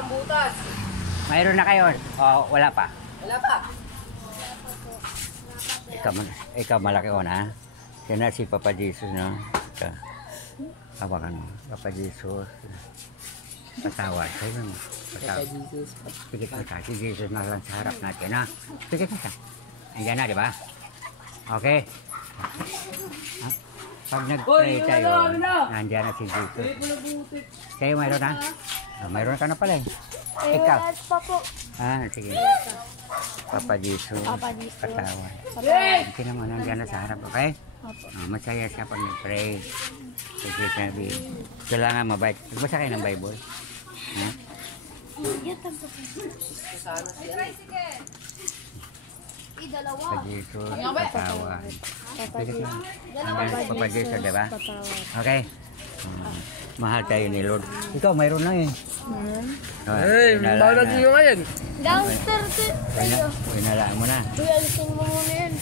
ang butas. Mayroon na kayo? O, wala pa? Wala pa. Ikaw malaki o na. Yan na si Papa Jesus, no? Hawakan mo. Papa Jesus. Patawad. Sa'yo mo. Patawad. Pikit mo siya. Si Jesus na lang sa harap natin, ha? Pikit mo siya. Ayan na, di ba? Okay. Pag nag-pray tayo, nandiyan na si Jesus. Kayo mayroon na? Mayroon ka na pala eh. Ikaw? Sige. Papa Jesus. Patawad. Hindi naman nandiyan na sa harap, okay? Masaya siya pag nag-pray. Sige, sabi. Kailangan mabait. Nagbasa kayo ng Bible? Ha? Papa Jesus, patawad. Papa Jesus, diba? Okay. Mahal tayo ni Lord. Ikaw, mayroon na eh. Bawal natin yung ngayon. Downstairs tayo. Pinalaan mo na. Kuya, alisin mo muna yan.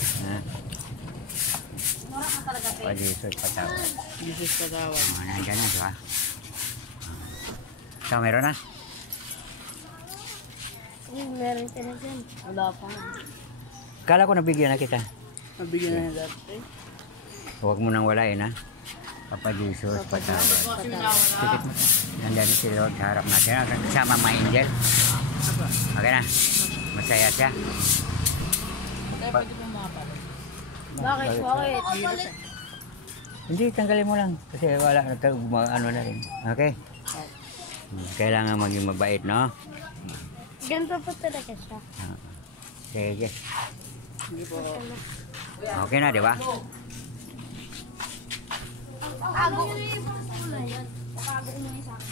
Papa Jesus, patawad. Jesus patawad. Nandiyan na, diba? Ikaw, mayroon na? Meron ka na dyan. Wala pa. Kala ko nabigyan na kita. Nabigyan na yung dati. Huwag mo nang walain, ha? Papa Jesus, patawad. Pikit mo. Nandiyan si Lord sa harap natin. Kasama mga angel. Okay na. Masaya siya. Bakit? Hindi, tanggalin mo lang. Kasi wala, ano na rin. Okay? Kailangan maging mabait, no? Ganito po talaga siya. Sige. Okay na, di ba? Tago mo yung kulay. Tago mo yung saka.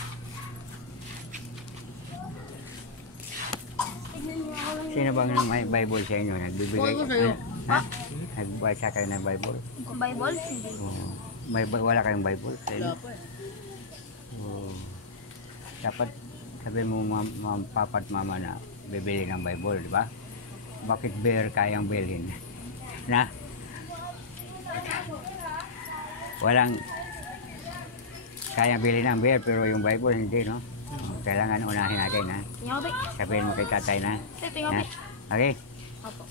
Sino bang may Bible sa inyo? Nagbibigay ha? Nagbasa kayo ng Bible? Bible? Hindi. Wala kayong Bible sa inyo? Dapat sabi mo papa at mama na bibili ng Bible, di ba? Bakit bear kayang bilhin? Na? Walang kayang bilhin ng bear pero yung Bible hindi, no? Kailangan unahin natin, ha? Sabihin mo kay tatay na. Na? Okay? Opo.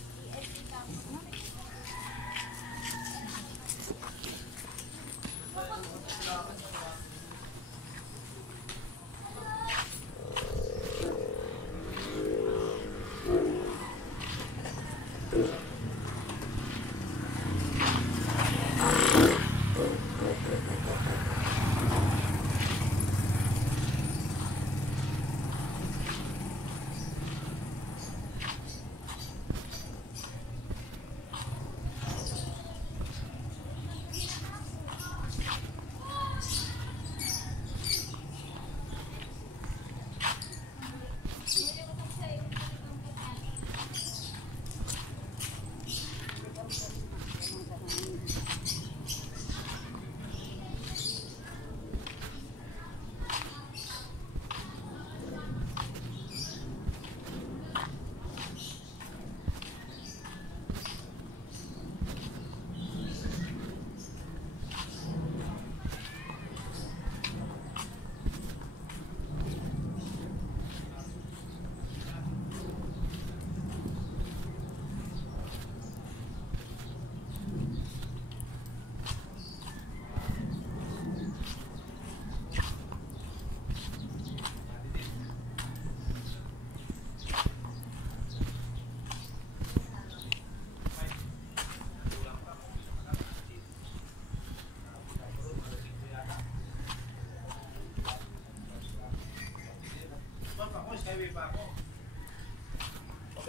Skyway pa ako.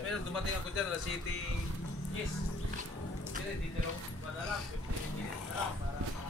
Pero dumating ako dyan, alas City. Yes. Dito lang, 15 minutes na lang para